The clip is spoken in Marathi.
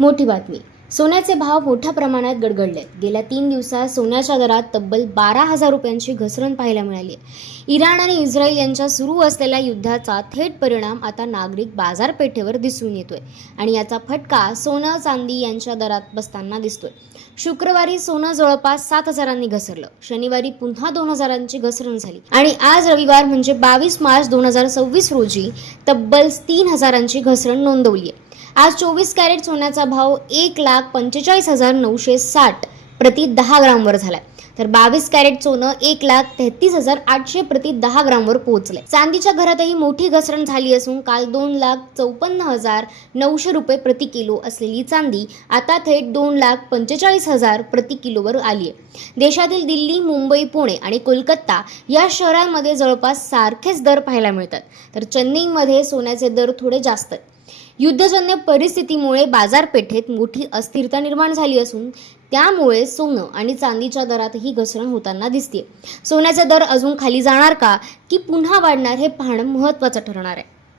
मोठी बातमी. सोन्याचे भाव मोठ्या प्रमाणात गडगडलेत. गेल्या 3 दिवसात सोन्याच्या दरात तब्बल 12,000 रुपयांची घसरण पाहायला मिळाली आहे. इराण आणि इस्रायल यांच्या सुरू असलेल्या युद्धाचा थेट परिणाम आता नागरिक बाजारपेठेवर दिसून येतोय आणि याचा फटका सोनं चांदी यांच्या दरात बसताना दिसतोय. शुक्रवारी सोनं जवळपास 7,000 घसरलं. शनिवारी पुन्हा 2,000 घसरण झाली आणि आज रविवार म्हणजे 22 मार्च 2026 रोजी तब्बल 3,000 घसरण नोंदवली आहे. आज 24 कॅरेट सोन्याचा भाव 1,45,960 प्रति 10 ग्रामवर झालाय, तर 22 कॅरेट सोनं 1,33,800 प्रति 10 ग्रामवर पोहोचले. चांदीच्या घरातही मोठी घसरण झाली असून काल 2,54,900 रुपये प्रति किलो असलेली चांदी आता थेट 2,45,000 प्रति किलोवर आली आहे. देशातील दिल्ली, मुंबई, पुणे आणि कोलकाता या शहरांमध्ये जवळपास सारखेच दर पाहायला मिळतात, तर चेन्नईमध्ये सोन्याचे दर थोडे जास्त आहेत. युद्धजन्य परिस्थितीमुळे बाजारपेठेत मोठी अस्थिरता निर्माण झाली असून त्यामुळे सोनं आणि चांदीच्या दरातही घसरण होताना दिसते. सोन्याचे दर अजून खाली जाणार का की पुन्हा वाढणार हे पाहणं महत्त्वाचं ठरणार आहे.